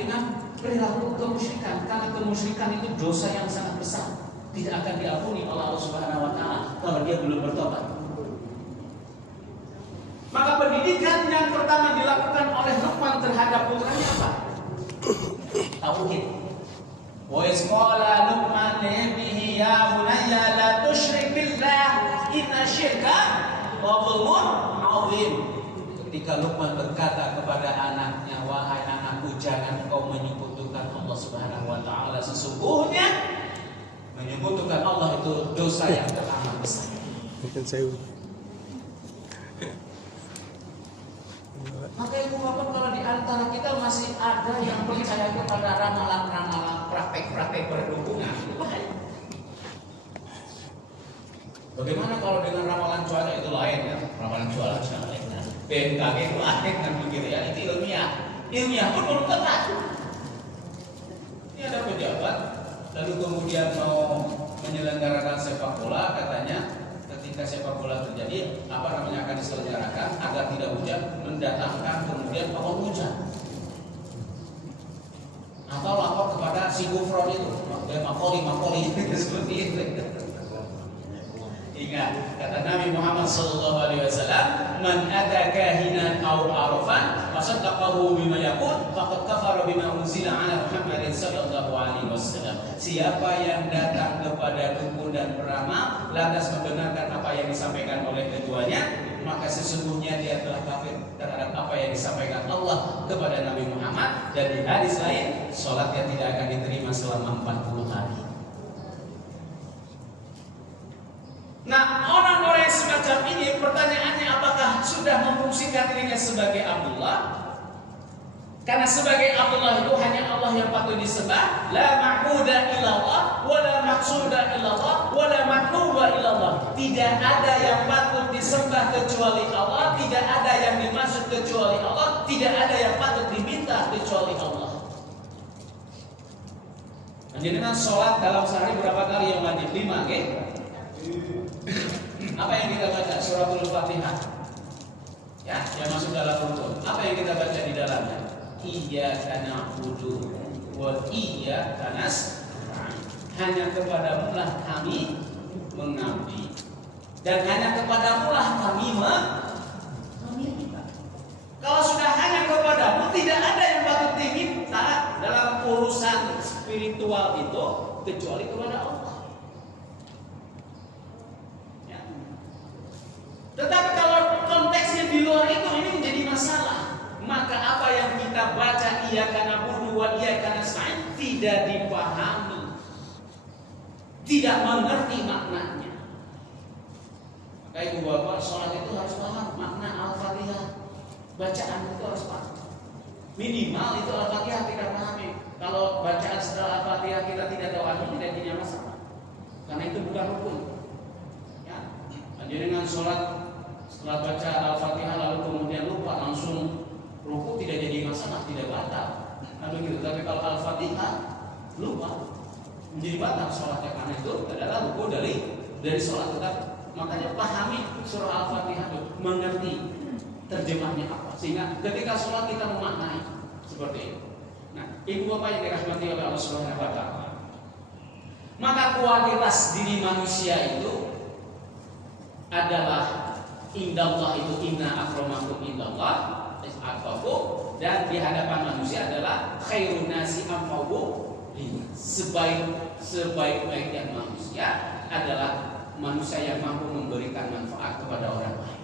dengan perilaku kemusyrikan, karena kemusyrikan itu dosa yang sangat besar, tidak akan diampuni oleh Allah Subhanahu wa taala kalau dia belum bertobat. Maka pendidikan yang pertama dilakukan oleh Luqman terhadap putranya apa? Tauhid. Wa isqala Luqman li ibnihi ya bunayya la tusyrik billah inna syirka la dzulmun 'adzim. Ketika Luqman berkata kepada anaknya, wahai anakku, jangan kau menyekutukan Allah Subhanahu wa taala, sesungguhnya menyekutukan Allah itu dosa yang teramat besar. Maka ibu bapak, kalau di antara kita masih ada yang percaya kepada ramalan-ramalan, praktek-praktek perdukungan, itu bahaya. Bagaimana kalau dengan ramalan cuaca itu lain ya? Ramalan cuaca lain. BMKG itu lain kan begitu ya? Itu ilmiah pun belum tepat. Ini ada pejabat, lalu kemudian mau menyelenggarakan sepak bola, katanya ketika sepak bola terjadi akan diselenggarakan agar tidak hujan, mendatangkan kemudian pawang hujan atau lapor kepada si Gufron itu, Makoli seperti itu. Ingat kata Nabi Muhammad SAW, man ata kahinan aw arafan fasaddaqahu bima yaqul faqad kafara bima unzila ala Muhammadin sallallahu alaihi wasallam. Siapa yang datang kepada dukun dan peramal lantas membenarkan apa yang disampaikan oleh keduanya, maka sesungguhnya dia telah kafir terhadap apa yang disampaikan Allah kepada Nabi Muhammad. Dan di hadis lain, salatnya tidak akan diterima selama 40 hari. Nah, orang-orang yang semacam ini, pertanyaannya apakah sudah memfungsikan dirinya sebagai Abdullah? Karena sebagai Abdullah itu hanya Allah yang patut disembah, la ma'budu illallah, wa la maqsuda illallah, wa la matluba illallah. Tidak ada yang patut disembah kecuali Allah, tidak ada yang dimaksud kecuali Allah, tidak ada yang patut diminta kecuali Allah. Menjadikan sholat dalam sehari berapa kali yang wajib? 5, okay? Apa yang kita baca? Suratul Fatihah. Ya, yang masuk dalam rukun. Apa yang kita baca di dalamnya? Iyyaka na'budu wa iyyaka nasta'in. Hanya kepadamu lah kami mengabdi, dan hanya kepadamu lah kami meminta. Kalau sudah hanya kepadamu, tidak ada yang patut diminta dalam urusan spiritual itu kecuali kepada Allah. Tetapi kalau konteksnya di luar itu, ini menjadi masalah. Maka apa yang kita baca iyyaka na'budu wa iyyaka nasta'in tidak dipahami, tidak mengerti maknanya. Maka ibu bapak, sholat itu harus paham makna Al-Fatihah. Bacaan itu harus paham. Minimal itu Al-Fatihah kita pahami. Kalau bacaan setelah Al-Fatihah kita tidak tahu artinya, tidak punya masalah. Karena itu bukan rukun. Ya, jadi dengan sholat setelah baca Al-Fatihah lalu kemudian lupa langsung ruku, tidak jadi masalah, tidak batal. Nah begitu. Tapi kalau Al-Fatihah lupa, menjadi batal sholatnya, karena itu adalah ruku dari sholat. Tetap makanya pahami surah Al-Fatihah, mengerti terjemahnya apa, sehingga ketika sholat kita memaknai seperti itu. Nah, ibu bapak yang dirahmati oleh Allah Subhanahu wa taala, maka kualitas diri manusia itu adalah indallah, itu inna akramakum indallah atqakum, dan di hadapan manusia adalah khairun nasi anfa'uhum linnas. Sebaik-baiknya manusia adalah manusia yang mampu memberikan manfaat kepada orang lain.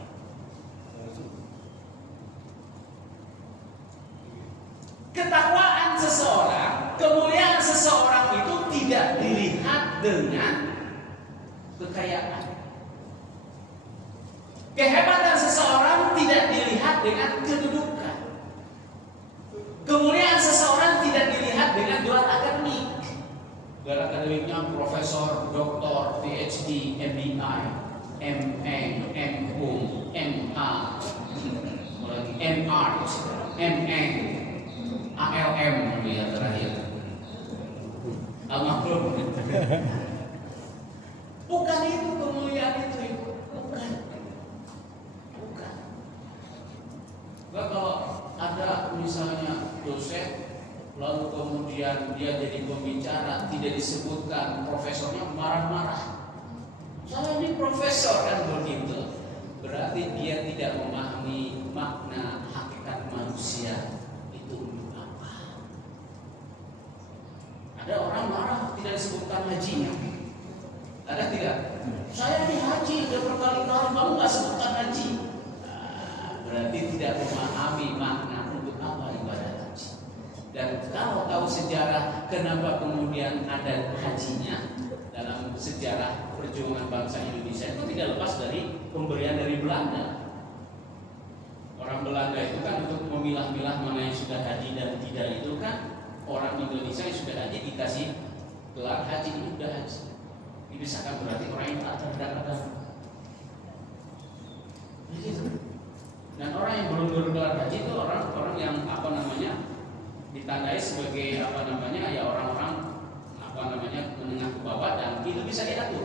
Ketakwaan seseorang, kemuliaan seseorang itu tidak dilihat dengan kekayaan. Kehebatan seseorang tidak dilihat dengan kedudukan. Kemuliaan seseorang tidak dilihat dengan gelar akademik. Gelar akademiknya profesor, doktor, PhD, MBI, MA, MHum, MA, MR, MA, ALM ya terakhir. Al-Makhluk. Bukan itu kemuliaan itu, Ibu. Bukan. Kalau ada misalnya dosen lalu kemudian dia jadi pembicara, tidak disebutkan profesornya, marah-marah. Saya ini profesor kan begitu. Berarti dia tidak memahami makna hakikat manusia itu untuk apa. Ada orang marah tidak disebutkan hajinya. Ada tidak? Saya ini haji, udah berkali-kali kamu nggak sebutkan haji. Berarti tidak memahami makna untuk apa ibadah haji. Dan kalau tahu sejarah kenapa kemudian ada hajinya dalam sejarah perjuangan bangsa Indonesia itu tidak lepas dari pemberian dari Belanda. Orang Belanda itu kan untuk memilah-milah mana yang sudah haji dan tidak itu kan orang Indonesia yang sudah haji dikasih gelar haji, ini sudah haji. Dipisahkan berarti orang yang tak terhadap agama. Dan orang yang belum bergelar haji itu orang yang ditandai sebagai ya orang-orang menengah ke bawah dan itu bisa diatur.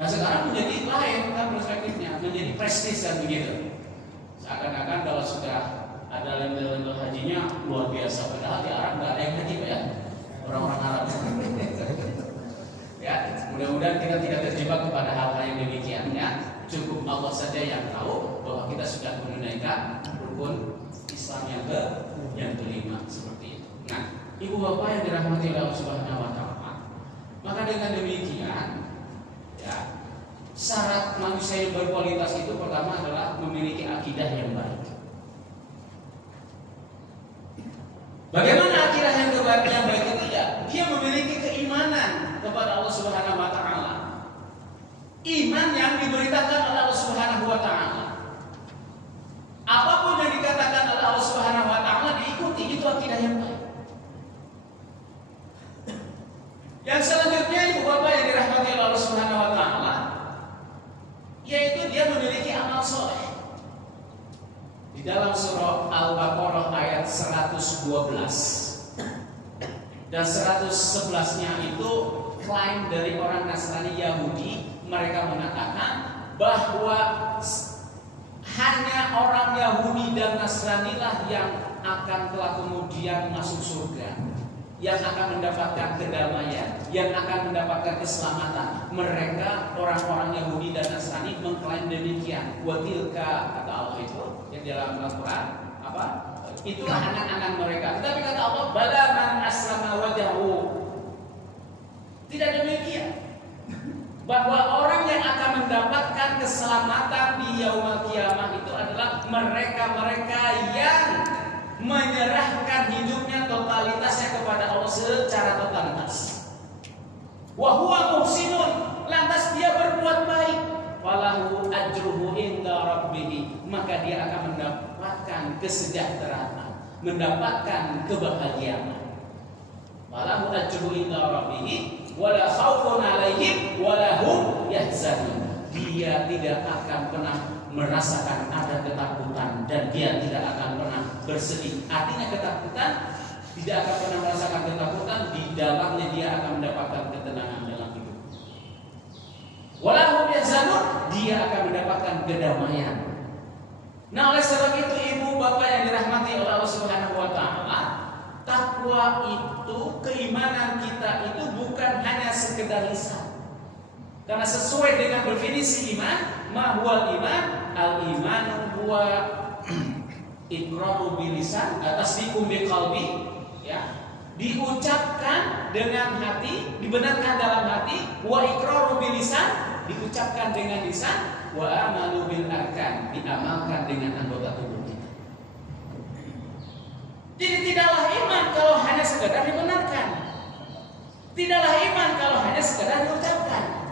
Nah sekarang menjadi lain kan perspektifnya, menjadi prestis kan begitu. Seakan-akan kalau sudah ada label-label hajinya luar biasa, padahal di Arab nggak ada yang haji ya, orang-orang Arab. Ya, mudah-mudahan kita tidak terjebak kepada hal-hal yang demikian ya. Cukup Allah saja yang tahu bahwa kita sudah menunaikan rukun Islam yang kelima seperti itu. Nah, ibu bapak yang dirahmati Allah Subhanahu wa taala, maka dengan demikian ya, syarat manusia yang berkualitas itu pertama adalah memiliki akidah yang baik. Bagaimana akidah yang baik itu ya? Dia memiliki keimanan kepada Allah Subhanahu wa taala. Iman yang diberitakan oleh Allah Subhanahu wa taala. Apapun yang dikatakan oleh Allah Subhanahu wa taala diikuti, itu akidah yang baik. Yang selanjutnya ibu bapak yang dirahmati oleh Allah Subhanahu wa taala, yaitu dia memiliki amal soleh. Di dalam surah Al-Baqarah ayat 112 dan 111-nya itu klaim dari orang Nasrani Yahudi. Mereka mengatakan bahwa hanya orang Yahudi dan Nasrani lah yang akan kelak kemudian masuk surga, yang akan mendapatkan kedamaian, yang akan mendapatkan keselamatan. Mereka orang-orang Yahudi dan Nasrani mengklaim demikian. Watilka, kata Allah itu yang dalam Al-Quran apa? Itulah anak-anak mereka. Tetapi kata Allah, bala man aslama wajhahu. Tidak demikian. Bahwa orang yang akan mendapatkan keselamatan di yaumul kiamah itu adalah mereka-mereka yang menyerahkan hidupnya totalitasnya kepada Allah secara totalitas. Wa huwa muhsinun, lantas dia berbuat baik, walahu ajruhu inda rabbih, maka dia akan mendapatkan kesejahteraan, mendapatkan kebahagiaan. Walahu ajruhu inda rabbih wala khaufun alaihim wala hum yahzanun. Dia tidak akan pernah merasakan ada ketakutan dan dia tidak akan pernah bersedih. Artinya ketakutan, tidak akan pernah merasakan ketakutan, di dalamnya dia akan mendapatkan ketenangan dalam hidup. Wala hum yahzanun, dia akan mendapatkan kedamaian. Nah, oleh sebab itu ibu bapak yang dirahmati oleh Allah Subhanahu wa taala, takwa itu, keimanan kita itu bukan hanya sekedar lisan. Karena sesuai dengan definisi iman, ma huwal iman, al-iman huwa iqraru bil lisan, tasdiqu bil qalbi, ya. Diucapkan dengan hati, dibenarkan dalam hati, wa iqraru bil lisan, diucapkan dengan lisan, wa amalu bil arkan, diamalkan dengan anggota tubuh kita. Jadi tidaklah iman kalau hanya sekedar dibenarkan. Tidaklah iman kalau hanya sekedar diucapkan.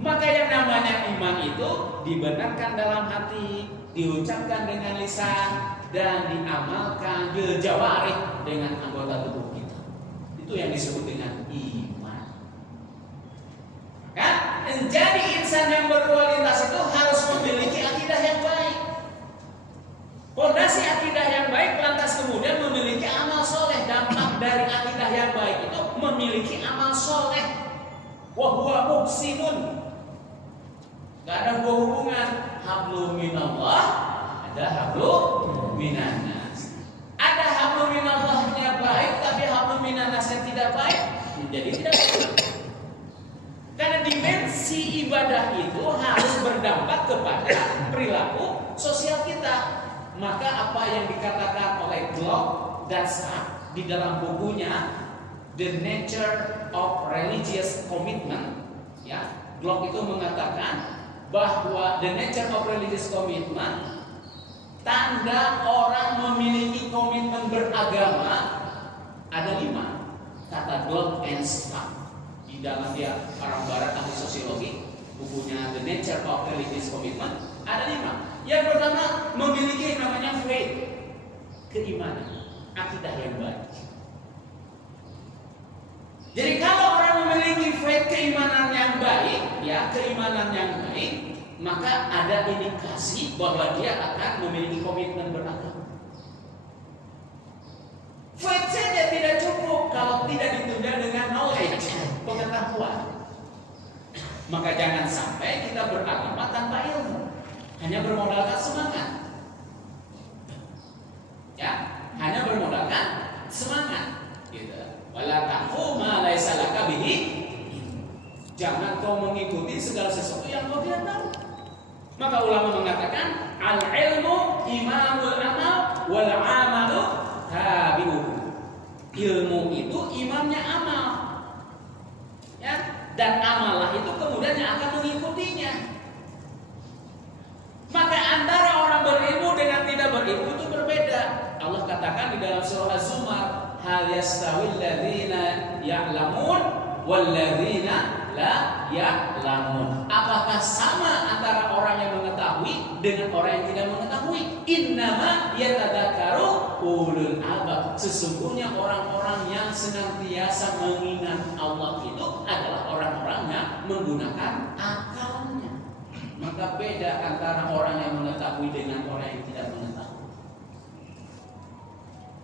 Maka yang namanya iman itu dibenarkan dalam hati, diucapkan dengan lisan, dan diamalkan bil jawarih dengan anggota tubuh kita. Itu yang disebut dengan iman. Kan? Menjadi insan yang berkualitas itu harus memiliki akidah yang baik. Fondasi akidah yang baik lantas kemudian memiliki amal soleh. Dampak dari akidah yang baik itu memiliki amal soleh. Wa huwa muhsinun. Gak ada dua hubungan. Hablu minallah, ada hablu minannas. Ada hablu minallah maka apa yang dikatakan oleh Glock dan Stark di dalam bukunya The Nature of Religious Commitment, ya, Glock itu mengatakan bahwa the nature of religious commitment, tanda orang memiliki komitmen beragama ada 5, kata Glock and Stark di dalam dia orang barat ahli sosiologi, bukunya The Nature of Religious Commitment ada 5. Yang pertama, memiliki namanya faith, keimanan, akidah yang baik. Jadi kalau orang memiliki faith, keimanan yang baik, ya, keimanan yang baik, maka ada indikasi bahwa dia akan memiliki komitmen beragama. Faith saja tidak cukup kalau tidak ditunda dengan knowledge, pengetahuan. Maka jangan sampai kita beragama tanpa ilmu, hanya bermodalkan semangat. Ya, hanya bermodalkan semangat. Gitu. Wala taqfu ma laisa laka bihi. Jangan kau mengikuti segala sesuatu yang kau tidak tahu. Maka ulama mengatakan al-ilmu imamul amal wal amalu tabi'uhu. Ilmu itu imamnya amal. Ya, dan amalah itu kemudian yang akan mengikutinya. Maka antara orang berilmu dengan tidak berilmu itu berbeda. Allah katakan di dalam surah Az-Zumar, hal yastawil ladzina ya'lamun wal ladzina la ya'lamun. Apakah sama antara orang yang mengetahui dengan orang yang tidak mengetahui? Innama yatadzakkaru ulul albab. Sesungguhnya orang-orang yang senantiasa mengingat Allah itu adalah orang-orang yang menggunakan akalnya. Maka beda antara orang yang mengetahui dengan orang yang tidak mengetahui.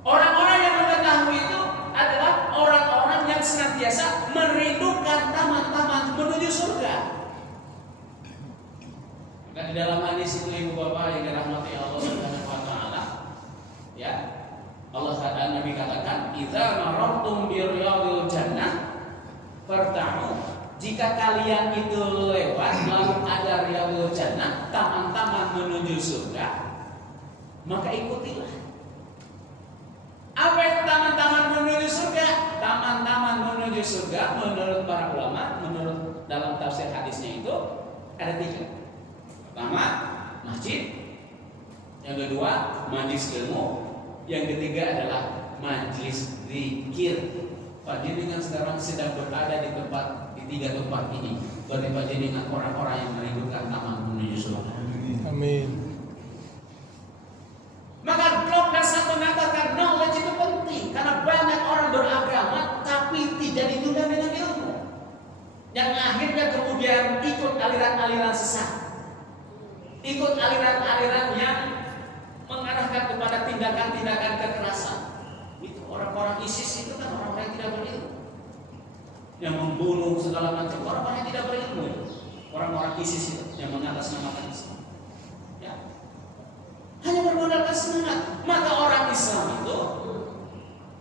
Orang-orang yang mengetahui itu adalah orang-orang yang senantiasa merindukan taman-taman menuju surga. Dan di dalam hadis itu ibu bapak yang dirahmati Allah Subhanahu wa taala, ya, Allah kata, Nabi katakan, "Idza marartum bi riyadil jannah farta'u." Jika kalian itu lewat lalu ada riyadul jannah, taman-taman menuju surga, maka ikutilah. Apa itu taman-taman menuju surga? Taman-taman menuju surga menurut para ulama, menurut dalam tafsir hadisnya itu ada 3. Pertama, masjid. Yang kedua, majlis ilmu. Yang ketiga adalah majlis zikir. Pak Jenengan sekarang sedang berada di 3 tempat ini. Berarti Pak Jenengan orang-orang yang merindukan taman menuju surga. Amin. Maka Glock Dasar mengatakan knowledge itu penting karena banyak orang beragama tapi tidak ditunda dengan ilmu, yang akhirnya kemudian ikut aliran-aliran sesat, ikut aliran-aliran yang mengarahkan kepada tindakan-tindakan kekerasan. Itu orang-orang ISIS itu kan orang-orang yang tidak berilmu, yang membunuh segala macam, orang-orang yang tidak berilmu. Orang-orang ISIS itu yang mengatasnamakan Islam, ya, hanya bermodalkan semangat. Maka orang Islam itu,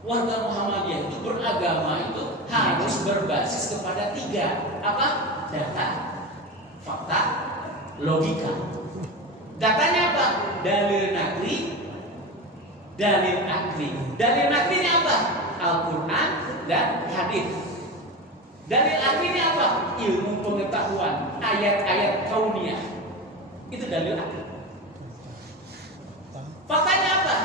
warga Muhammadiyah itu, beragama itu harus berbasis kepada 3. Apa? Data, fakta, logika. Datanya apa? Dalil nakli, dalil akli. Dalil nakli ini apa? Al-Quran dan hadis. Dalil akli ini apa? Ilmu pengetahuan, ayat-ayat kauniyah. Itu dalil akli. Faktanya apa?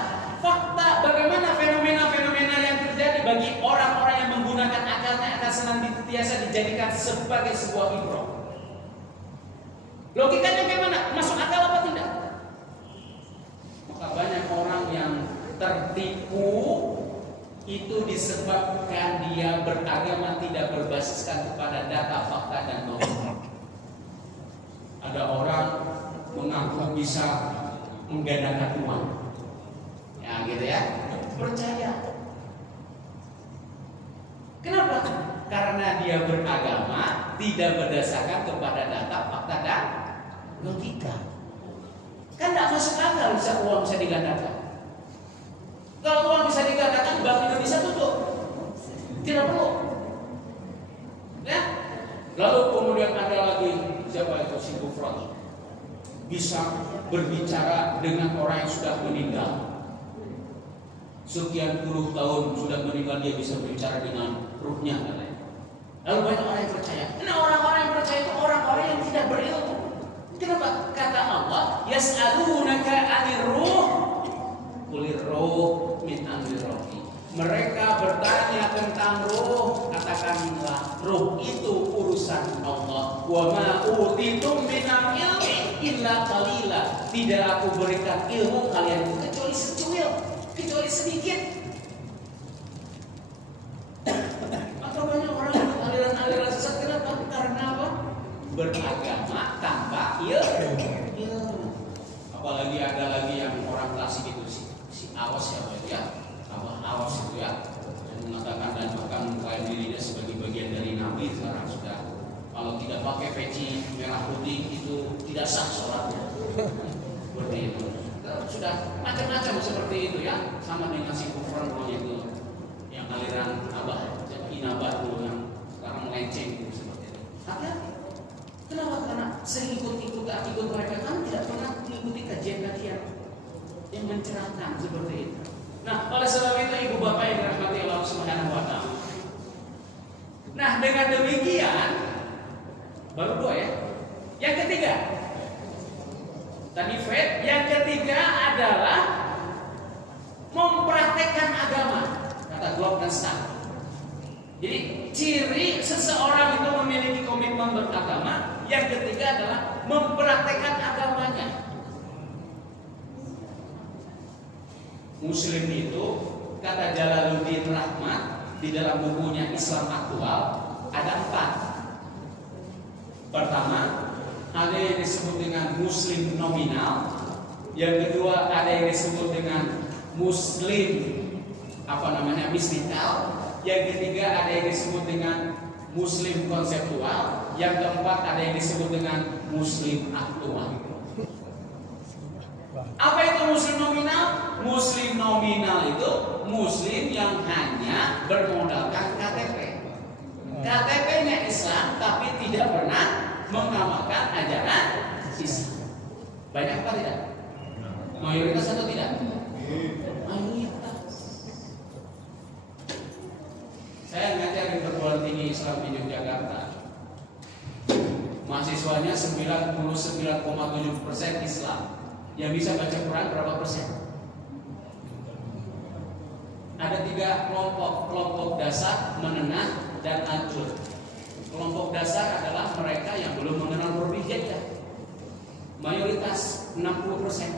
Fakta bagaimana fenomena-fenomena yang terjadi bagi orang-orang yang menggunakan akalnya akan senantiasa dijadikan sebagai sebuah ibrah. Logikanya bagaimana? Masuk akal apa tidak? Maka banyak orang yang tertipu itu disebabkan dia beragama tidak berbasiskan kepada data, fakta, dan logika. Ada orang mengaku bisa menggandakan uang, ya gitu ya, percaya. Kenapa? Karena dia beragama tidak berdasarkan kepada data, fakta, dan logika. Kan tidak masuk akal bisa uang bisa digandakan. Kalau uang bisa digandakan, Bank Indonesia tutup, tidak perlu. Ya. Lalu kemudian ada lagi siapa itu, si Gufron, bisa berbicara dengan orang yang sudah meninggal. Sekian puluh tahun sudah meninggal, dia bisa berbicara dengan ruhnya. Lalu banyak orang yang percaya. Nah, orang-orang yang percaya itu orang-orang yang tidak berilmu. Kenapa? Kata Allah, yas'alunaka 'anir ruh, qulir ruh min amri rabbi. Mereka bertanya tentang ruh, katakanlah ruh itu urusan Allah. Wa ma utitum minal ilmi illa qalila. Tidak aku berikan ilmu kalian itu kecuali secuil, kecuali sedikit. Maka banyak orang yang aliran-aliran sesat. Kenapa? Karena apa? Beragama tanpa ilmu. Apalagi ada lagi yang orang klasik itu si awas ya. Awas itu ya, yang mengatakan dan bahkan mengklaim dirinya sebagai bagian dari Nabi. Sekarang sudah, kalau tidak pakai peci merah putih itu tidak sah sholatnya. Seperti itu. Sudah macam-macam seperti itu ya, sama dengan si kufran itu yang aliran inabah dulu yang sekarang melenceng itu seperti itu. Hati-hati. Kenapa? Karena sering ikut mereka kan tidak pernah mengikuti kajian-kajian yang mencerahkan seperti itu. Nah, oleh sebab itu ibu bapak yang dirahmati Allah Subhanahu wa taala. Nah, dengan demikian baru dua ya. Yang ketiga, tadi faith, yang ketiga adalah mempraktekkan agama, kata Glock dan Stark. Jadi ciri seseorang itu memiliki komitmen beragama, yang ketiga adalah mempraktekkan agamanya. Muslim itu, kata Jalaluddin Rahmat di dalam bukunya Islam Aktual, ada 4. Pertama, ada yang disebut dengan Muslim nominal. Yang kedua, ada yang disebut dengan Muslim mistikal. Yang ketiga, ada yang disebut dengan Muslim konseptual. Yang keempat, ada yang disebut dengan Muslim aktual. Apa itu Muslim nominal? Muslim nominal itu Muslim yang hanya bermodalkan KTP. KTP-nya Islam tapi tidak pernah mengamalkan ajaran Islam. Banyak apa tidak? Mayoritas atau tidak? Mayoritas. Saya ngajar di perguruan tinggi Islam di Yogyakarta. Mahasiswanya 99,7% Islam. Yang bisa baca Quran berapa persen? Ada 3 kelompok dasar, menengah, dan lanjut. Kelompok dasar adalah mereka yang belum mengenal huruf hijaiyah. Mayoritas 60%.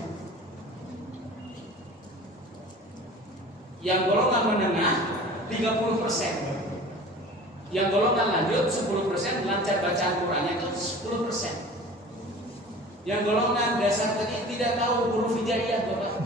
Yang golongan menengah 30%. Yang golongan lanjut 10%, lancar bacaan Qurannya itu 10%. Yang golongan dasar tadi tidak tahu huruf hijaiyah, Bapak.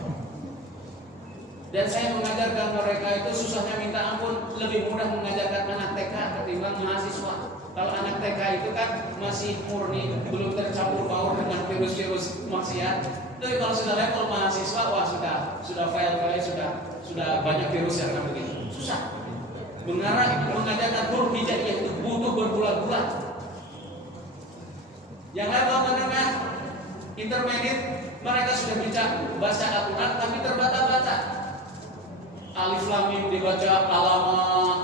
Dan saya mengajarkan mereka itu susahnya minta ampun, lebih mudah mengajarkan anak TK ketimbang mahasiswa. Kalau anak TK itu kan masih murni, belum tercampur baur dengan virus-virus maksiat. Tapi kalau sudah level mahasiswa, wah sudah file-file sudah banyak virus yang begitu. Susah. Mengajarkan huruf hijaiyah itu butuh berbulan-bulan. Yang level menengah, intermediate, mereka sudah bisa baca Al-Quran tapi terbata-bata. Alif Lam Mim dibaca alamat,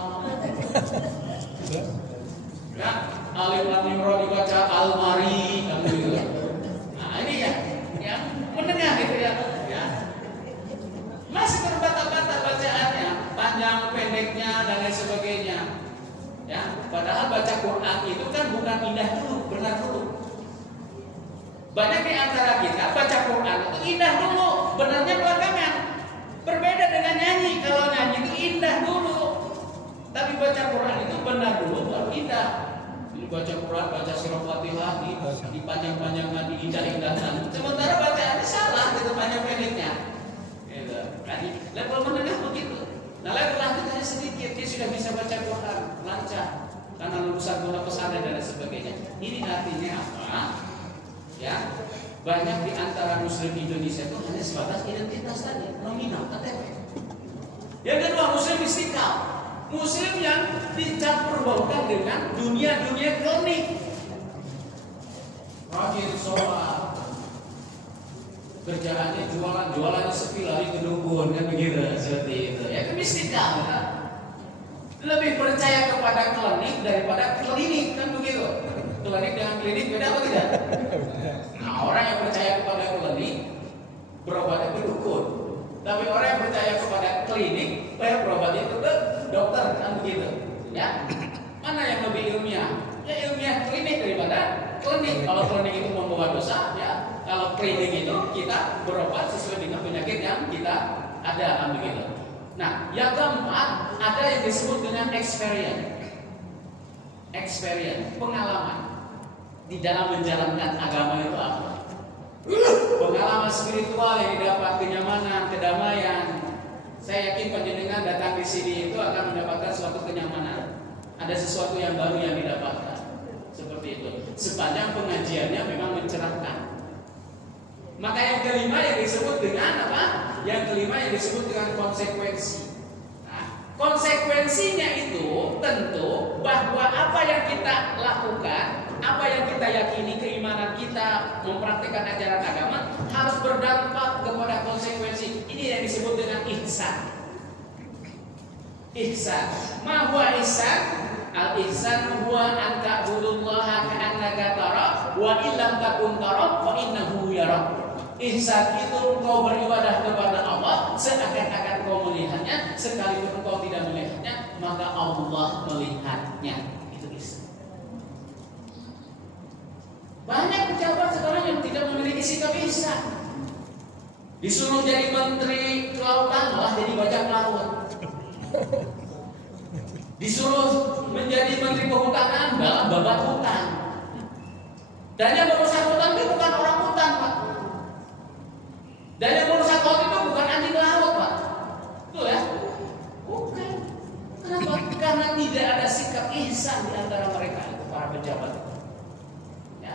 ya, Alif Lam Mim Ra dibaca almari, gitu. Nah ini ya menengah gitu ya. Masih terbata-bata bacaannya, panjang pendeknya dan lain sebagainya. Ya, padahal baca Quran itu kan bukan indah dulu, benar dulu. Banyak di antara kita baca Quran itu indah dulu, benarnya belakangan. Berbeda dengan nyanyi. Kalau nyanyi itu indah dulu, tapi baca Quran itu benar dulu baru indah. Jadi baca Quran, baca surah Fatihah dipanjang-panjangkan, diindah-indahkan. Sementara bacaannya salah, gitu panjang pendeknya. Gitu. Jadi level menengah begitu. Nah level lanjutnya sedikit, dia sudah bisa baca Quran lancar karena lulusan pondok pesantren dan sebagainya. Ini artinya apa? Ya, banyak di antara Muslim Indonesia itu hanya sebatas identitas tadi, nominal, KTP. Yang kedua, Muslim mistikal, Muslim yang dicampur baurkan dengan dunia-dunia klinik, rajin sholat, kerjaannya jualannya sepi lari ke dukun kan begitu, seperti itu. Ya kemiskinan. Kan? Lebih percaya kepada klinik daripada klinik kan begitu. Klinik dengan klinik beda apa tidak? Nah, orang yang percaya kepada klinik berobatnya ke dukun. Tapi orang yang percaya kepada klinik berobatnya itu ke dokter kan begitu. Ya. Mana yang lebih ilmiah? Ya ilmiah klinik daripada klinik. Kalau klinik itu membawa dosa, ya. Kalau klinik itu kita berobat sesuai dengan penyakit yang kita ada kan begitu. Nah, yang keempat ada yang disebut dengan experience, pengalaman di dalam menjalankan agama itu apa? Pengalaman spiritual yang didapat, kenyamanan, kedamaian. Saya yakin panjenengan datang di sini itu akan mendapatkan suatu kenyamanan. Ada sesuatu yang baru yang didapatkan. Seperti itu. Sepanjang pengajiannya memang mencerahkan. Maka yang kelima yang disebut dengan apa? Yang kelima yang disebut dengan konsekuensi. Nah, konsekuensinya itu tentu bahwa apa yang kita lakukan, apa yang kita yakini, keimanan kita mempraktikkan ajaran agama harus berdampak kepada konsekuensi. Ini yang disebut dengan ihsan. Ihsan. Ma huwa ihsan? Al-ihsan huwa an ta'budullaha ka'annaka tara wa illam takun tara fa innahu yarak. Ihsan itu engkau beribadah kepada Allah seakan-akan kau melihatnya, sekalipun engkau tidak melihatnya, maka Allah melihatnya. Itu ihsan. Banyak pejabat sekarang yang tidak memiliki sikap ihsan. Disuruh jadi menteri kelautan malah jadi bajak laut. Disuruh menjadi menteri kehutanan malah babat hutan. Dan yang berusaha hutan itu bukan orang hutan, Pak. Dan yang merusak laut itu bukan anjing laut, Pak. Betul ya? Bukan. Kenapa? Karena tidak ada sikap ihsan di antara mereka itu para pejabat. Ya.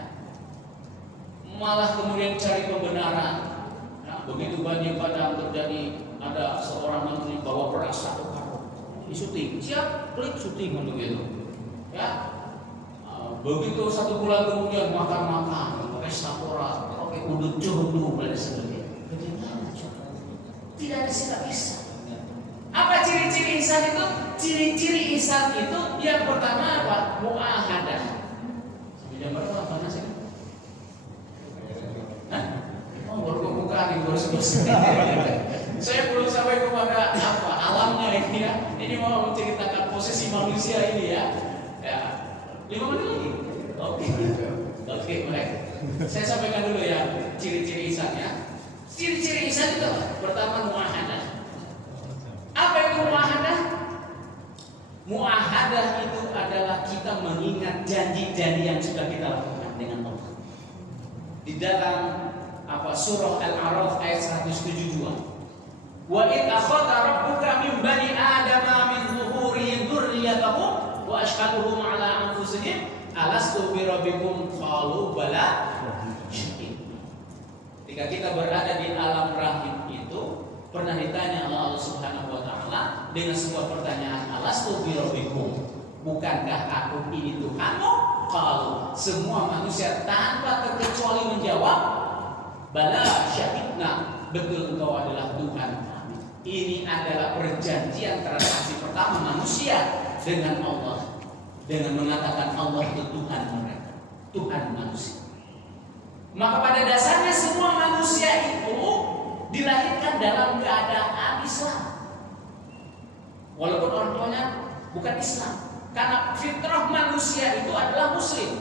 Malah kemudian cari pembenaran. Nah, begitu banjir padang terjadi, ada seorang menteri bawa beras 1 karung. Ini syuting, siap, klik syuting untuk itu. Ya. Begitu 1 bulan kemudian makan restoran, pakai udut jodoh dan sebagainya. Tidak ada sikap ihsan. Apa ciri-ciri ihsan itu? Ciri-ciri ihsan itu yang pertama apa? Mu'ahadah. Sampai jam berapa panas ini? Hah? Oh, baru kebukaan ini baru selesai. Saya belum sampai kepada apa alamnya ini ya. Ini mau menceritakan posisi manusia ini ya. Ya. 5 menit lagi. Oke, baik. Saya sampaikan dulu ya ciri-ciri ihsan ya. Ciri-ciri ihsan itu pertama muahadah. Apa itu muahadah? Muahadah itu adalah kita mengingat janji-janji yang sudah kita lakukan dengan Allah. Di dalam surah Al-A'raf ayat 172. Wa id akhadha rabbuka min bani adama min zuhurihim dzurriyyatahum wa ashhaduhum ala anfusihim alastu bi rabbikum qalu bala. Ketika kita berada di alam rahim itu pernah ditanya Allah Subhanahu wa taala dengan sebuah pertanyaan, alastu bi rabbikum, bukankah aku ini Tuhanmu? Qalu, semua manusia tanpa terkecuali menjawab, bala syahidna, betul engkau adalah Tuhan kami. Ini adalah perjanjian transaksi pertama manusia dengan Allah, dengan mengatakan Allah itu Tuhan mereka, Tuhan manusia. Maka pada dasarnya semua manusia itu dilahirkan dalam keadaan Islam. Walaupun orang tuanya bukan Islam. Karena fitrah manusia itu adalah Muslim.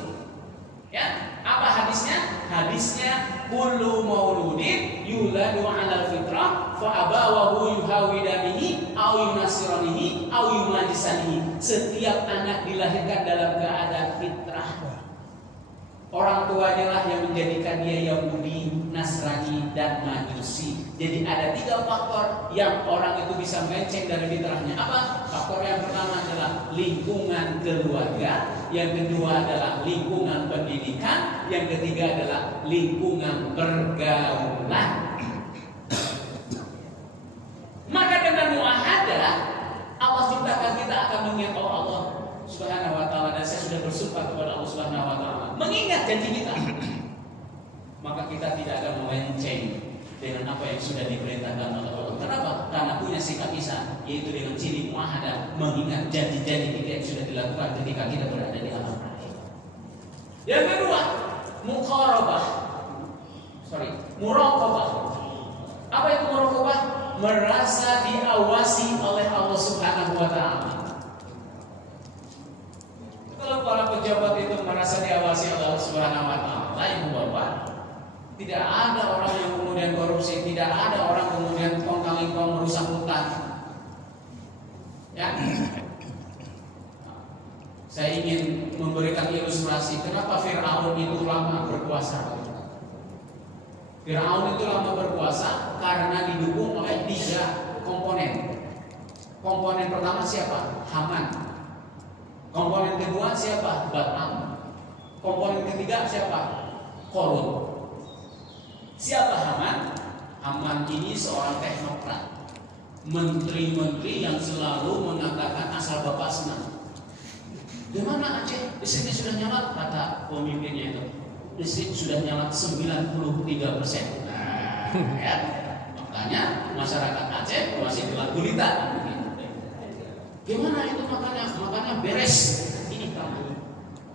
Ya, apa hadisnya? Hadisnya kullu mauludin yuladu 'alal fitrah fa abawahu yuhawidanihi aw yunasiranihi aw yumajisanihi. Setiap anak dilahirkan dalam keadaan fitrah. Orang tuanya lah yang menjadikan dia Yahudi, Nasrani, dan Majusi. Jadi ada 3 faktor yang orang itu bisa melenceng dari fitrahnya. Apa? Faktor yang pertama adalah lingkungan keluarga, yang kedua adalah lingkungan pendidikan, yang ketiga adalah lingkungan pergaulan. Maka dengan muahadah Allah ciptakan kita akan mengingat Allah Subhanahu wa taala, dan saya sudah bersumpah kepada Allah Subhanahu wa taala mengingat janji kita. Maka kita tidak akan melenceng dengan apa yang sudah diperintahkan oleh Allah. Kenapa? Karena punya sikap ihsan, yaitu dengan ciri muahadah, mengingat janji-janji kita yang sudah dilakukan ketika kita berada di alam akhir. Yang kedua, muraqabah. Apa itu muraqabah? Merasa diawasi oleh Allah Subhanahu wa taala. Kalau para pejabat itu merasa diawasi oleh Allah Subhanahu wa taala, yang Bapak, tidak ada orang yang kemudian korupsi, tidak ada orang kemudian kong-kali-kong merusak hutan. Ya. Saya ingin memberikan ilustrasi kenapa Fir'aun itu lama berkuasa. Fir'aun itu lama berkuasa karena didukung oleh 3 komponen. Komponen pertama siapa? Haman. Komponen kedua siapa? Bal'am. Komponen ketiga siapa? Qarun. Siapa Haman? Haman ini seorang teknokrat, menteri-menteri yang selalu mengatakan asal bapak senang. Di mana Aceh? Listriknya sudah nyala, kata pemimpinnya itu. Listrik sudah nyala 93%. Nah, ya. Makanya masyarakat Aceh masih gelap gulita. Gimana itu makanya? Makanya beres ini kamu.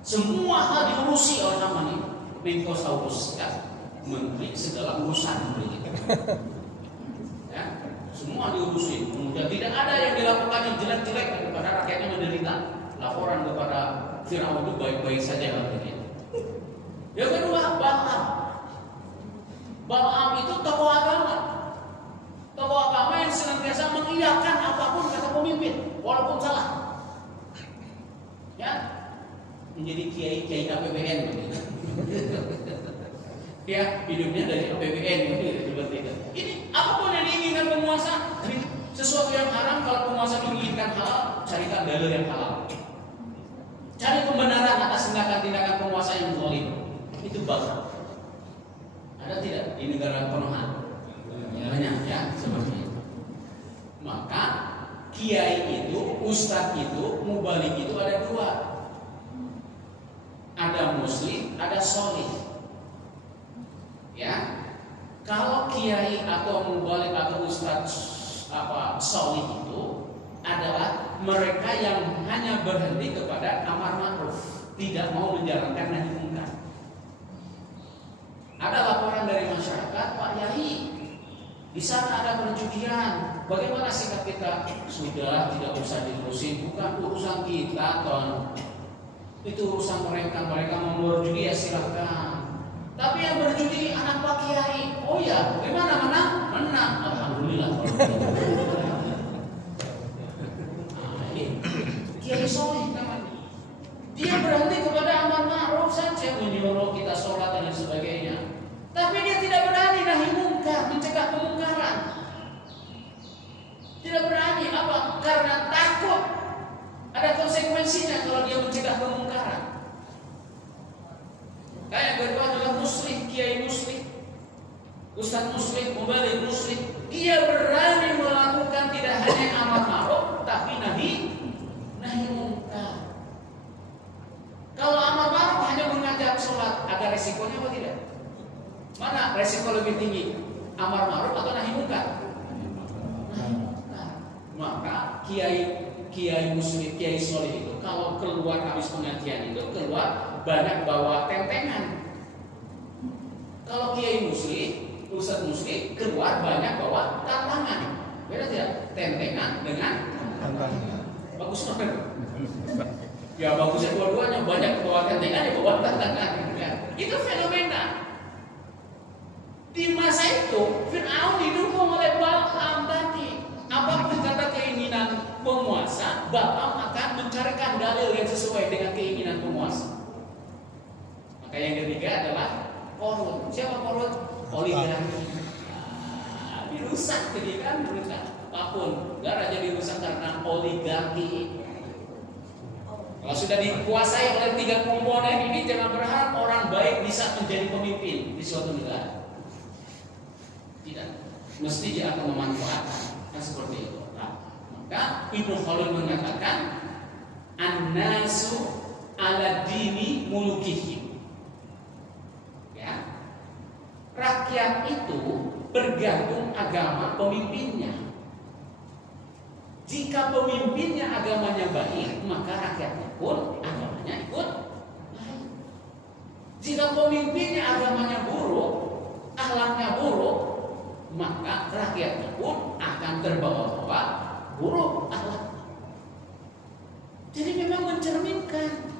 Semua hal diurusi oleh Haman ini. Menko Saurus kan? Menteri segala urusan ya, semua diurusin. Kemudian tidak ada yang dilakukan yang jelek-jelek kepada rakyatnya menderita. Laporan kepada Fir'aun itu baik-baik saja katanya. Yang kedua, Bal'am. Bal'am itu tokoh agama. Tokoh agama yang senantiasa mengiyakan apapun kata pemimpin, walaupun salah. Ya, menjadi kiai APBN begitu. Ya, hidupnya dari APBN seperti itu. Ini apapun yang diinginkan penguasa, sesuatu yang haram. Kalau penguasa menginginkan halal, carikan dalil yang halal. Cari pembenaran atas tindakan-tindakan penguasa yang zalim. Itu Bal'am. Ada tidak di negara Konoha? Banyak ya, seperti itu. Maka kiai itu, ustadz itu, mubalik itu ada 2. Ada muslim, ada sholih. Ya, kalau kiai atau mubalik atau ustadz sholih itu adalah mereka yang hanya berhenti kepada amar ma'ruf, tidak mau menjalankan nahi munkar. Ada laporan dari masyarakat, Pak Yai, di sana ada perjudian. Bagaimana sikap kita? Sudah, tidak usah diterusin, bukan urusan kita, Ton. Itu urusan mereka. Mereka mau berjudi ya silakan. Tapi yang berjudi anak Pak Kiai. Oh ya, bagaimana menang? Menang. Alhamdulillah. Kiai Soleh namanya. Dia berhenti kepada amar ma'ruf saja, menyuruh kita sholat dan sebagainya. Tapi dia tidak berani nahi munkar, mencegah kemungkaran. Tidak berani apa? Karena takut ada konsekuensinya kalau dia mencegah kemungkaran. Yang kedua adalah muslim, kiai muslim, ustadz muslim, mubalik muslim. Dia berani melakukan tidak hanya amar ma'ruf, tapi nahi munkar. Kalau amar ma'ruf hanya mengajak sholat, ada resikonya atau tidak? Mana resiko lebih tinggi? Amar ma'ruf atau nahi munkar? Maka kiai muslim, kiai soleh itu kalau keluar habis pengajian itu keluar banyak bawa tentengan. Kalau kiai muslim, ustadz muslim keluar banyak bawa tantangan. Beda tidak? Tentengan dengan tantangan. Bagus banget. Ya bagusnya dua-duanya, banyak bawa tentengan ya bawa tantangan. Ya. Itu fenomena. Di masa itu Fir'aun didukung oleh Bal'am tadi. Apapun kata keinginan penguasa, Bal'am akan mencarikan dalil yang sesuai dengan keinginan penguasa. Maka yang ketiga adalah Qarun. Siapa Qarun? Oligarki. Dirusak jadi kan, dirusak. Apapun, negara jadi rusak karena oligarki. Kalau sudah dikuasai oleh 3 komponen ini, jangan berharap orang baik bisa menjadi pemimpin di suatu negara. Tidak, mesti dia akan memanfaatkan. Seperti itu. Nah, maka Ibnu Khaldun mengatakan an-nasu ala dini mulukihim. Ya. Rakyat itu bergantung agama pemimpinnya. Jika pemimpinnya agamanya baik, maka rakyatnya pun agamanya ikut baik. Jika pemimpinnya agamanya buruk, akhlaknya buruk, maka rakyatnya pun akan terbawa-bawa buruk akhlak. Jadi memang mencerminkan,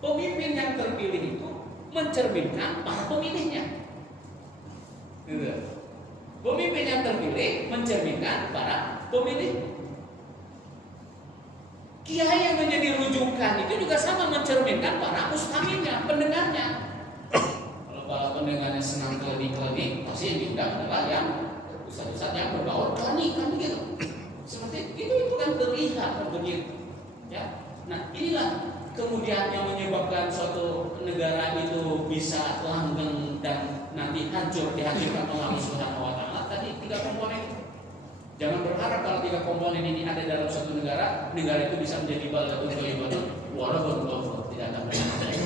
pemimpin yang terpilih itu mencerminkan para pemilihnya. Pemimpin yang terpilih mencerminkan para pemilih. Kiai yang menjadi rujukan itu juga sama mencerminkan para mustaminya, pendengarnya. Kalau para pendengarnya senang klinik-klinik, pasti yang diundang adalah yang ustaz-ustaz yang berbaur klinik kan begitu. Seperti itu kan terlihat begitu. Ya. Nah, inilah kemudian yang menyebabkan suatu negara itu bisa langgeng dan nanti dihancurkan oleh Allah Subhanahu wa taala. Tadi 3 komponen itu. Jangan berharap kalau 3 komponen ini ada dalam suatu negara itu bisa menjadi baladun kalimatun walaupun tidak akan berhasil.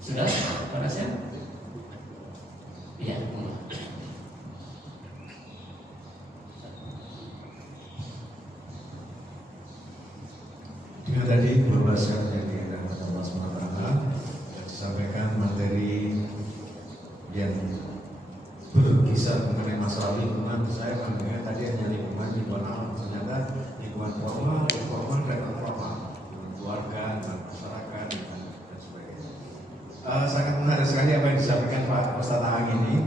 Sudah panasnya? Iya. Dengan tadi berbahasa yang dikatakan Allah SWT yang disampaikan materi yang berkisar mengenai masalah lingkungan, saya mendengar tadi hanya lingkungan alam, ternyata lingkungan formal, informal dan non formal, keluarga, masyarakat dan sebagainya. Sangat menarik sekali apa yang disampaikan Pak Ustadz Ahang ini,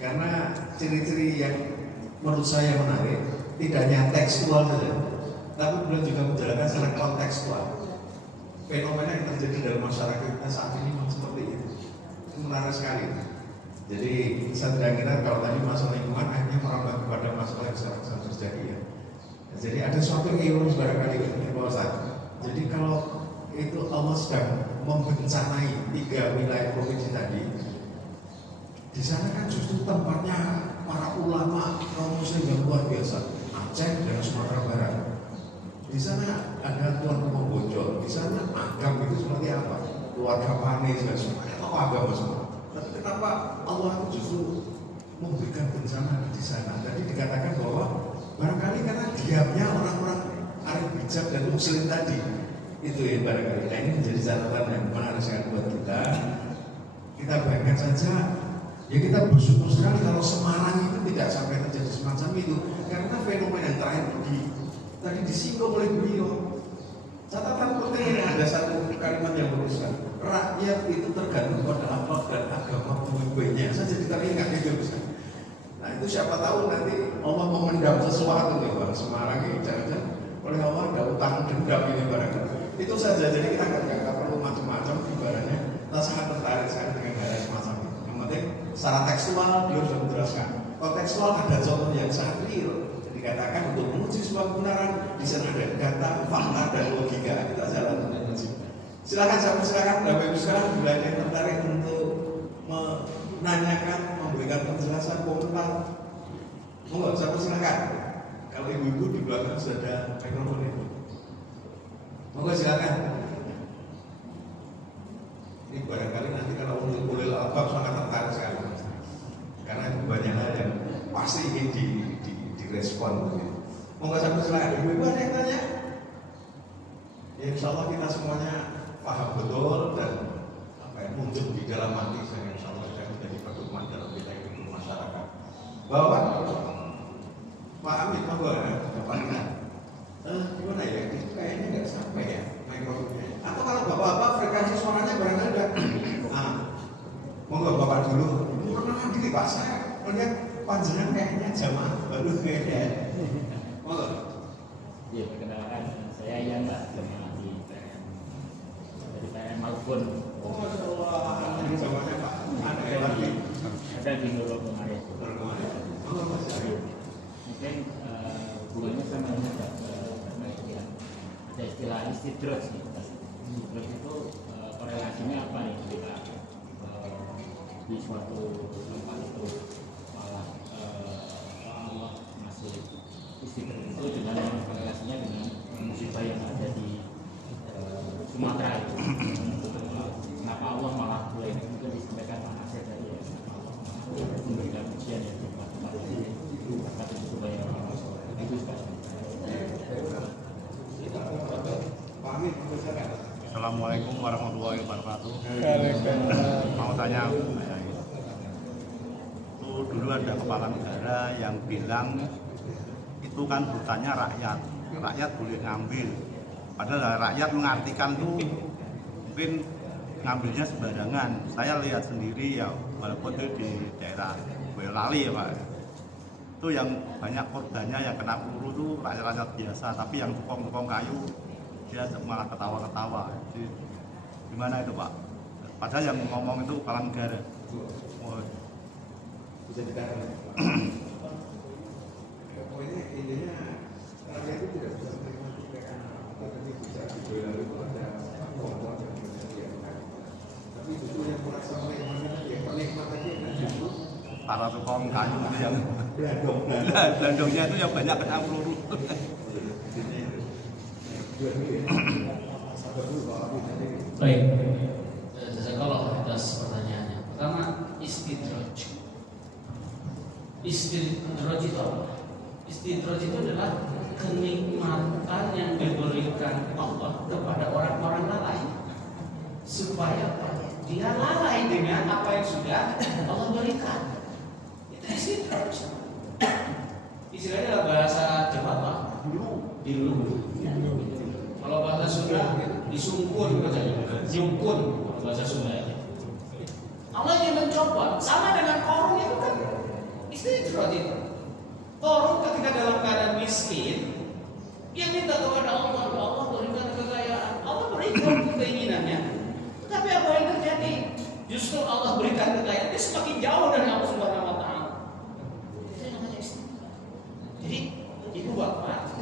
karena ciri-ciri yang menurut saya menarik tidak hanya tekstual saja, tapi beliau juga menjalankan secara kontekstual. Fenomena yang terjadi dalam masyarakat kita saat ini memang seperti itu menarik sekali. Jadi saya tidak kira kalau tadi masalah lingkungan akhirnya merambah kepada masalah yang sekarang terjadi ya. Jadi ada suatu ironis barangkali ya Pak Ustaz. Jadi kalau itu Allah sedang membencanai 3 wilayah provinsi tadi, di sana kan justru tempatnya para ulama kaum muslim yang luar biasa, Aceh dan Sumatera Barat. Di sana ada tuan rumah bojol, di sana agam itu seperti apa? Keluarga panis dan semuanya tahu agama semua. Tapi kenapa Allah itu justru memberikan bencana di sana? Tadi dikatakan bahwa barangkali karena diamnya orang-orang arif bijak dan muslim tadi. Itu ya barangkali. Nah, ini menjadi catatan yang menarik sekali buat kita. Kita bayangkan saja, ya kita bersyukur sekali kalau Semarang itu tidak sampai terjadi semacam itu. Karena fenomena yang terakhir tadi disinggung oleh beliau. Catatan penting ada satu kalimat yang berusaha. Rakyat itu tergantung pada akhlak dan agama pemimpinnya. Saya jadi teringat itu bisa. Nah itu siapa tahu nanti Allah memendam sesuatu ya Bang Semarang ini jangan-jangan oleh Allah ada utang dendam ini barangkali. Itu saja, jadi kita nggak perlu macam-macam ibaratnya. Kita sangat tertarik sekali dengan hal semacam itu. Yang penting secara tekstual dia sudah menjelaskan. Kontekstual ada contoh yang sangat real. Dikatakan untuk menguji sebuah kebenaran di sana ada data, fakta dan logika. Kita jalan dengan uji. Silakan Bapak Ibu sekarang bila ada yang tertarik untuk menanyakan, memberikan penjelasan, komentar. Monggo, silakan. Kalau ibu-ibu di belakang sudah ada mikrofon itu. Monggo silakan. Ini barangkali nanti kalau ulil albab sangat tertarik sekali. Karena banyak hal yang pasti ingin direspon. Monggo silakan. Ibu-ibu ada yang tanya? Ya, insya Allah kita semuanya paham betul dan muncul di dalam hati saya insya Allah sudah menjadi pedoman dalam kita hidup masyarakat. Bapak Pak Amit monggo ya, gimana ya? Itu kayaknya nggak sampai ya mikrofonnya. Atau kalau bapak-bapak frekuensi suaranya barangkali udah. Monggo bapak dulu. Perkenalan diri Pak, saya melihat panjenengan kayaknya jamaah baru kayaknya. Monggo. Iya, perkenalkan saya Ian Pak, jamaah di PRM Malbon. Oh, Masya Allah, ini jamaahnya Pak. Ada di Nurul kemarin. Mungkin hubungannya sama ini ada istilah istidroj nih. Istidroj itu korelasinya apa nih ketika di suatu tempat itu malah Allah masih istidroj itu dengan korelasinya dengan musibah yang ada di Sumatera itu. Kenapa Allah malah boleh mungkin disampaikan Pak Nasir tadi ya, memberikan ujian yang Assalamualaikum warahmatullahi wabarakatuh. Mau tanya, itu dulu ada kepala negara yang bilang itu kan hutannya rakyat, rakyat boleh ngambil. Padahal rakyat mengartikan tuh mungkin ngambilnya sembarangan. Saya lihat sendiri ya, walaupun itu di daerah Boyolali ya Pak. Itu yang banyak korbannya yang kena peluru tuh rakyat-rakyat biasa, tapi yang tukang-tukang kayu dia malah ketawa-ketawa. Jadi gimana itu Pak? Padahal yang ngomong itu kepala negara. Oh. Bisa dikatakan. Pokoknya intinya rakyat itu tidak bisa menerima tindakan atau tadi bisa dibela itu ada kelompok yang menyediakan. Tapi justru yang merasa menikmati yang penikmat aja kan justru Para tukang kayu itu yang belandong-belandong. belandongnya itu yang banyak kena peluru. Baik, jazakallah atas pertanyaannya. Pertama, istidraj. Istidraj itu apa? Istidraj itu adalah kenikmatan yang diberikan Allah kepada orang-orang lain supaya dia lalai dengan apa yang sudah Allah berikan. Itu istidraj. Istilahnya dalam bahasa Jawa apa? Dilulu. Kalau bahasa Sunda disungkun bacanya, nyungkun kalau bahasa Sunda. Allah ingin mencoba, sama dengan Korun itu kan istidraj itu. Korun ketika dalam keadaan miskin, dia minta kepada Allah, Allah berikan kekayaan, Allah berikan keinginannya. Tetapi apa yang terjadi? Justru Allah berikan kekayaan, dia semakin jauh dari Allah Subhanahu Wa Taala. Itu namanya istidraj. Jadi ibu bapak,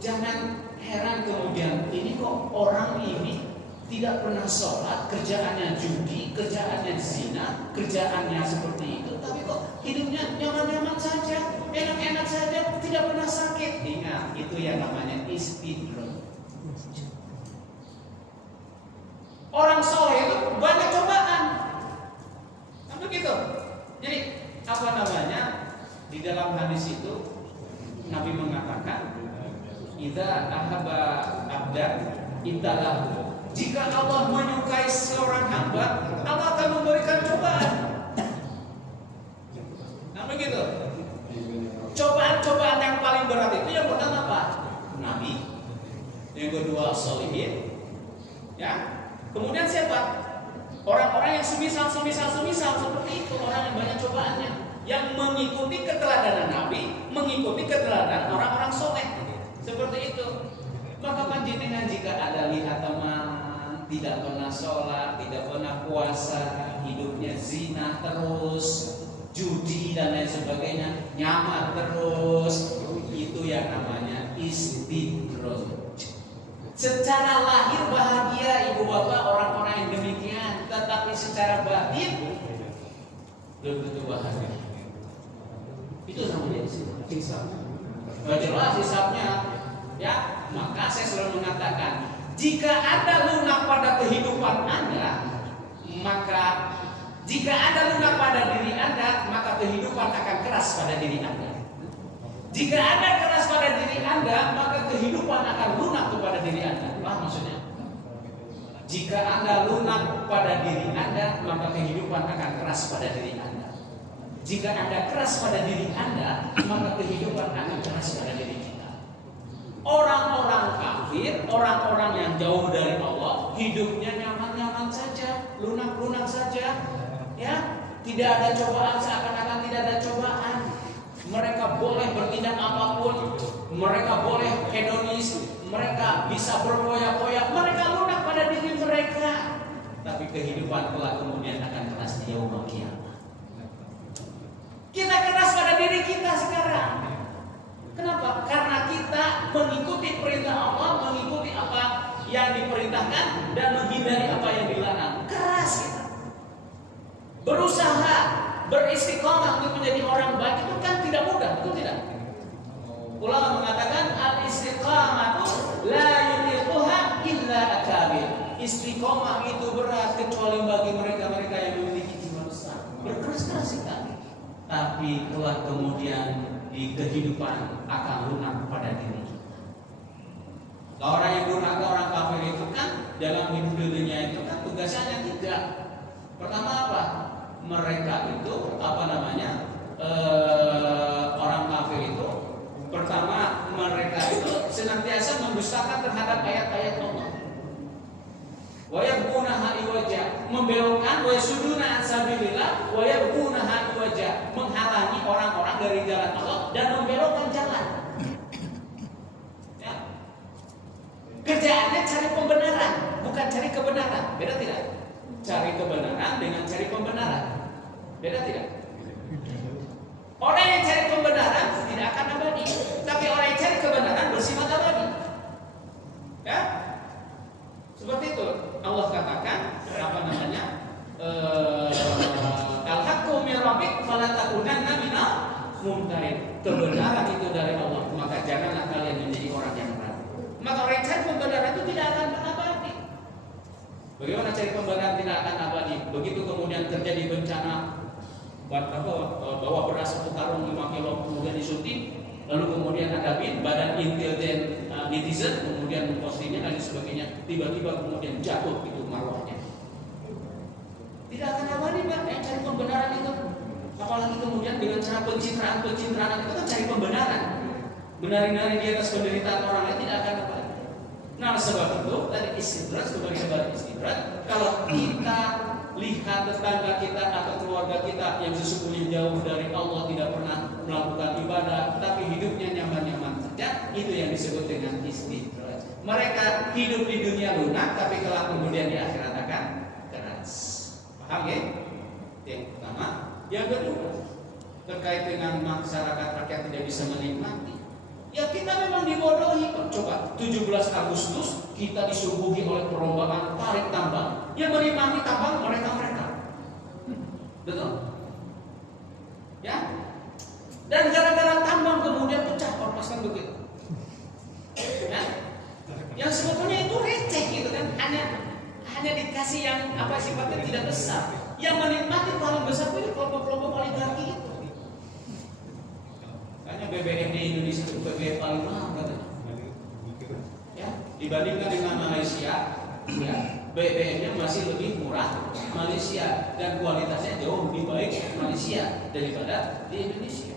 jangan heran kemudian ini kok orang ini tidak pernah sholat, kerjaannya judi, kerjaannya zina, kerjaannya seperti itu, tapi kok hidupnya nyaman-nyaman saja, enak-enak saja, tidak pernah sakit. Ingat, itu yang namanya istidraj. Orang soleh itu banyak cobaan, kan begitu. Jadi apa namanya di dalam hadis itu Nabi mengatakan, idza ahaba abdan ibtalahu. Jika Allah menyukai seorang hamba, Allah akan memberikan cobaan. Nah begitu. Cobaan-cobaan yang paling berat itu yang pertama apa? Nabi. Yang kedua sholihin. Ya. Kemudian siapa? Orang-orang yang semisal seperti itu, orang yang banyak cobaannya, yang mengikuti keteladanan Nabi, mengikuti keteladanan orang-orang soleh. Seperti itu. Maka panjenengan jika ada lihat teman tidak pernah sholat, tidak pernah puasa, hidupnya zina terus, judi dan lain sebagainya, nyamar terus, itu yang namanya istidraj. Secara lahir bahagia ibu bapak orang-orang yang demikian, tetapi secara batin belum tentu bahagia. Itu namanya hisab. Jelas hisabnya. Ya, maka saya selalu mengatakan, jika Anda lunak pada kehidupan Anda, maka jika Anda lunak pada diri Anda, maka kehidupan akan keras pada diri Anda. Jika Anda keras pada diri Anda, maka kehidupan akan lunak kepada diri Anda. Apa maksudnya? Jika Anda lunak pada diri Anda, maka kehidupan akan keras pada diri Anda. Jika Anda keras pada diri Anda, maka kehidupan akan keras pada diri kita. Orang-orang kafir, orang-orang yang jauh dari Allah, hidupnya nyaman-nyaman saja, lunak-lunak saja, ya, tidak ada cobaan, seakan-akan tidak ada cobaan. Mereka boleh bertindak apapun, mereka boleh hedonis, mereka bisa berpoya-poya, mereka lunak pada diri mereka. Tapi kehidupan kelak kemudian akan keras di yaumul qiyamah. Kita keras pada diri kita sekarang. Kenapa? Karena kita mengikuti perintah Allah, mengikuti apa yang diperintahkan dan menghindari apa yang dilarang. Keras kita. Berusaha beristiqomah untuk menjadi orang baik itu kan tidak mudah, betul tidak? Ulama mengatakan al-istiqamatu la yutiquha illa akabir. Istiqomah itu berat kecuali bagi mereka-mereka yang memiliki jiwa besar. Berkeras-keras kita. Tapi kelak kemudian di kehidupan akan lunak pada diri kita. Orang yang durhaka, orang kafir itu kan dalam hidup dunia itu kan tugasnya tidak. Pertama apa? Mereka itu orang kafir itu pertama mereka itu senantiasa mendustakan terhadap ayat-ayat Allah. Wa yabghunaha iwaja, membelokkan wa yasuduna an sabilillah wa yabghunaha iwaja, menghalangi orang-orang dari jalan Allah dan membelokkan jalan. Ya. Kerjaannya cari pembenaran, bukan cari kebenaran. Beda tidak? Cari kebenaran dengan cari pembenaran. Beda tidak? Orang yang cari pembenaran tidak akan abadi, tapi orang yang cari kebenaran bersifat abadi. Ya? Seperti itu Allah katakan al-haqqu min rabbik fala takunanna minal mumtarin. Kebenaran itu dari Allah, maka janganlah kalian menjadi orang yang ragu. Maka orang yang cari pembenaran itu tidak akan abadi. Bagaimana cari pembenaran tidak akan abadi? Begitu kemudian terjadi bencana, bawa beras 1 karung 5 kilo kemudian disuntik, lalu kemudian ada badan intelijen netizen kemudian mempostingnya dan sebagainya, tiba-tiba kemudian jatuh itu marwahnya. Tidak akan abadi, Pak. Yang cari pembenaran itu, apalagi kemudian dengan cara pencitraan itu kan cari pembenaran, menari-nari di atas penderitaan orang lain, tidak akan abadi. Nah, sebab itu tadi istidrak sebagai istidrak, kalau kita lihat tetangga kita atau keluarga kita yang sesungguhnya jauh dari Allah, tidak pernah melakukan ibadah, tapi hidupnya nyaman-nyaman saja, itu yang disebut dengan istidraj. Mereka hidup di dunia lunak, tapi kelak kemudian di akhirat akan keras. Paham ya? Yang pertama. Yang kedua, terkait dengan masyarakat rakyat tidak bisa menikmati. Ya kita memang dibodohi. Coba 17 Agustus kita disuguhi oleh perlombaan tarik tambang, yang menikmati tambang mereka. Betul? Ya. Dan gara-gara tambang kemudian pecah ormas kan begitu. Ya. Yang sebetulnya itu receh gitu kan, hanya dikasih yang sifatnya tidak besar. Yang menikmati paling besar itu kelompok-kelompok oligarki itu. Hanya BBM di Indonesia itu BBM paling mahal katanya. Ya, dibandingkan dengan Malaysia, ya, BBM-nya masih lebih murah Malaysia dan kualitasnya jauh lebih baik Malaysia daripada di Indonesia.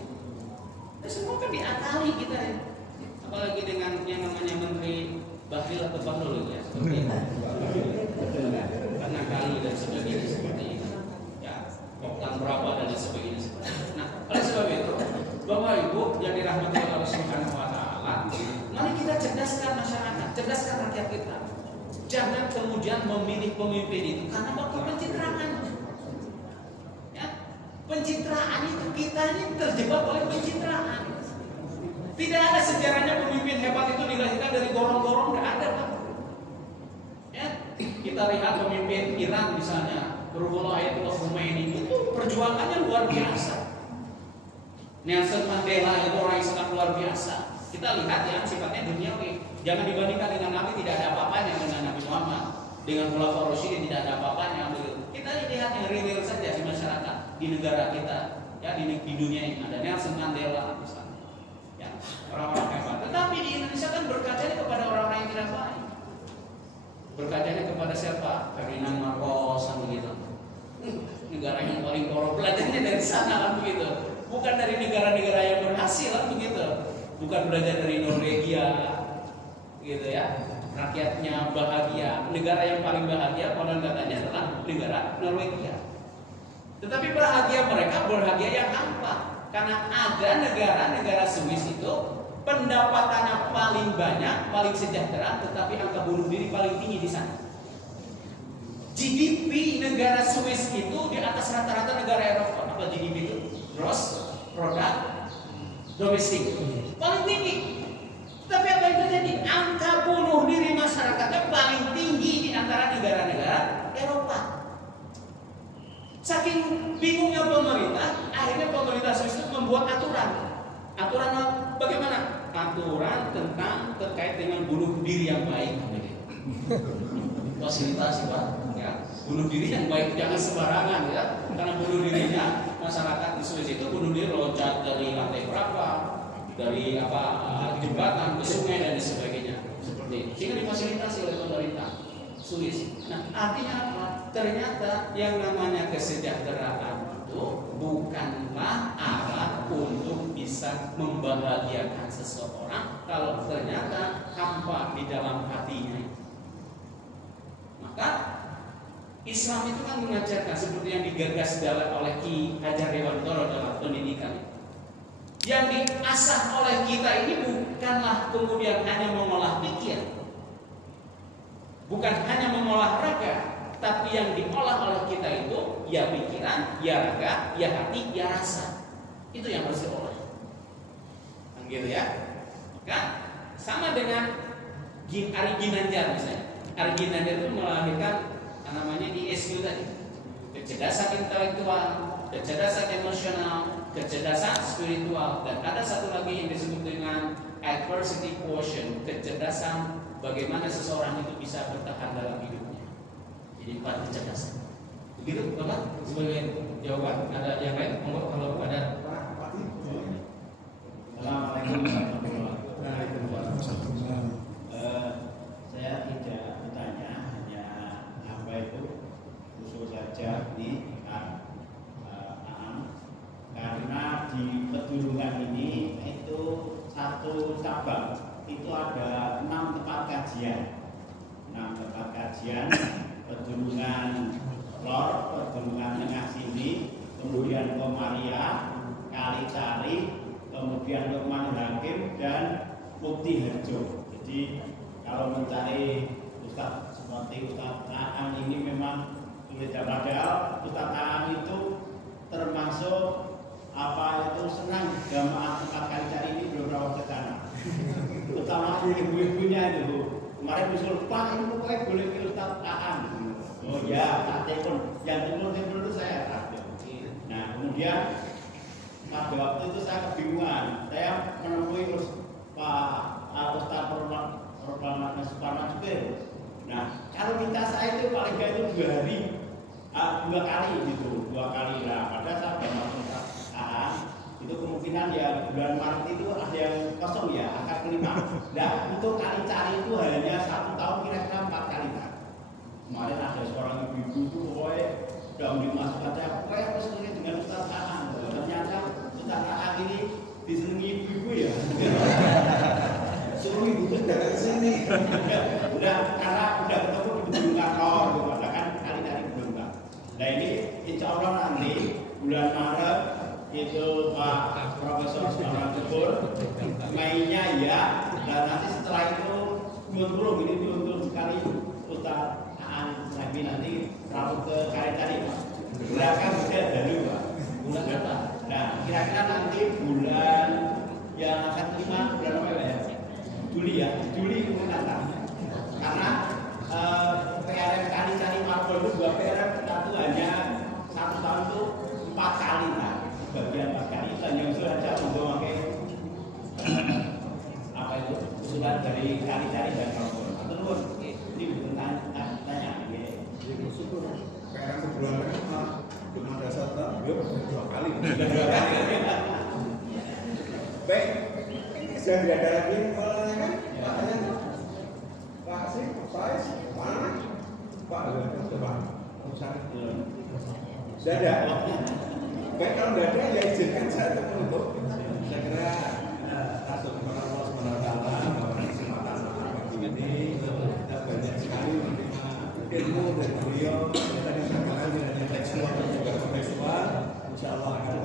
Dan semua kan diakali kita ya. Apalagi dengan yang namanya Menteri Bahlil atau Bahlul ya, seperti itu. Karena kali dan sebagainya seperti itu. Ya, oktan berapa dan sebagainya seperti itu. Nah, oleh sebab itu, Bapak Ibu yang dirahmati Allah Subhanahu wa taala, mari kita cerdaskan masyarakat, cerdaskan rakyat kita. Jangan kemudian memilih pemimpin itu karena faktor pencitraan. Ya, pencitraan itu kita ini terjebak oleh pencitraan. Tidak ada sejarahnya pemimpin hebat itu dilahirkan dari gorong-gorong, tidak ada, Pak. Ya, kita lihat pemimpin Iran misalnya, Ruhollah Ayatullah Khomeini itu perjuangannya luar biasa. Nelson Mandela itu orang yang sangat luar biasa. Kita lihat yang sifatnya duniawi. Jangan dibandingkan dengan Nabi, tidak ada apa-apanya dengan Nabi Muhammad. Dengan Khulafaur Rasyidin tidak ada apa-apanya. Kita lihat yang real saja di masyarakat, di negara kita, ya di dunia ini ada Nelson Mandela misalnya. Ya, orang-orang hebat. Tetapi di Indonesia kan berkacanya kepada orang-orang yang tidak baik. Berkacanya kepada siapa? Ferdinand Marcos kan begitu. Negara yang paling korup, belajarnya dari sana kan begitu. Bukan dari negara-negara yang berhasil kan begitu. Bukan belajar dari Norwegia gitu ya. Rakyatnya bahagia. Negara yang paling bahagia konon katanya adalah negara Norwegia. Tetapi mereka bahagia yang hampa. Karena ada negara-negara Swiss itu pendapatannya paling banyak, paling sejahtera, tetapi angka bunuh diri paling tinggi di sana. GDP negara Swiss itu di atas rata-rata negara Eropa. Apa GDP itu? Gross produk domestik paling tinggi. Tapi apa yang terjadi? Angka bunuh diri masyarakatnya paling tinggi di antara negara-negara Eropa. Saking bingungnya pemerintah, akhirnya pemerintah Swiss itu membuat aturan. Aturan bagaimana? Aturan tentang terkait dengan bunuh diri yang baik. Fasilitasi, Pak. Ya, bunuh diri yang baik jangan sembarangan ya. Karena bunuh dirinya masyarakat di Swiss itu bunuh diri loncat dari lantai berapa, dari jembatan ke sungai dan sebagainya seperti itu. Sehingga difasilitasi oleh pemerintah. sulit. Nah, artinya apa? Ternyata yang namanya kesejahteraan itu bukanlah alat untuk bisa membahagiakan seseorang kalau ternyata hampa di dalam hatinya. Maka Islam itu kan mengajarkan seperti yang digagas oleh Ki Hajar Dewantoro dalam pendidikan. Yang diasah oleh kita ini bukanlah kemudian hanya mengolah pikir, bukan hanya mengolah raga, tapi yang diolah oleh kita itu ya pikiran, ya raga, ya hati, ya rasa. Itu yang harus diolah. Gitu ya. Kan sama dengan Ari Ginanjar misalnya. Ari Ginanjar itu melahirkan namanya ISQ tadi. Kecerdasan intelektual, kecerdasan emosional, kecerdasan spiritual, dan ada satu lagi yang disebut dengan adversity quotient, kecerdasan bagaimana seseorang itu bisa bertahan dalam hidupnya. Jadi 4 kecerdasan. Begitu Bapak? Sebagai jawaban. Ada yang lain? Kalau ada. Assalamualaikum warahmatullahi wabarakatuh. Saya tidak bertanya, hanya apa itu usul saja ini karena di Pedulungan ini itu satu cabang itu ada 6 tempat kajian. 6 tempat kajian, Pedulungan Lor, Pedulungan Tengah sini, kemudian Komaria, Kalicari, kemudian Lukman Hakim dan Mukti Harjo. Jadi kalau mencari Ustadz seperti Ustadz Aan ini memang sulit, padahal Ustadz Aan itu termasuk apa itu senang jamaah tempat Kalicari ini belum rawat ke sana. Terutama ibu-ibunya itu. Kemarin usul, Pak ini pokoknya boleh ke Ustadz Aan. Oh ya, tak telepon. Yang telepon itu saya ada. Nah kemudian pada waktu itu saya kebingungan. Saya menemui Pak Ustadz Robbana Suparman juga. Nah kalau minta saya itu paling gak itu 2 hari, 2 kali gitu, 2 kali lah. Pada saat itu kemungkinan ya bulan Maret itu ada yang kosong ya, akad kelima. Nah untuk Kalicari itu hanya 1 tahun kira-kira 4 kali kan. Kemarin ada seorang ibu-ibu itu pokoknya sudah dimasukkan saya, pokoknya harus ini dengan Ustadz Aan. Ternyata Ustadz Aan ini disenangi ibu-ibu ya. Suruh ibu itu datang ke sini. Udah karena udah ketemu di Pedulungan Lor, gitu kan Kalicari Pedulungan. Nah ini insya Allah nanti bulan Maret itu Pak Profesor Suparman Jebur, Mei-nya ya, dan nanti setelah itu diuntung ini diuntung sekali Ustadz Aan Nabi nanti lalu ke Kalicari Pak. Gerakan sudah dari Pak. Bulan apa? Nah kira-kira nanti bulan yang akan kelima bulan apa ya? Juli ya, Juli mungkin akan. Karena PRM Kalicari Marbol itu 2 PRM satu hanya 1 tahun itu 4 kali lah. Bagian 4 kali itu hanya usul aja untuk pakai apa itu usulan dari Kalicari dan Marbol. Atau lu ini bukan tanya ini. PRM sebelumnya belum ada 1 tahun, 2 kali. Baik, ini sudah tidak ada lagi olahnya kan? Pak sih, saya mana? Pak, Pak, sudah ada. Baik, kalau tidak ada ya izinkan saya untuk saya kira masuk kepada Allah SWT bahwa kesempatan pagi ini kita banyak sekali menerima ilmu dari beliau. Tadi saya katakan dari tekstual dan juga kontekstual, insya Allah akan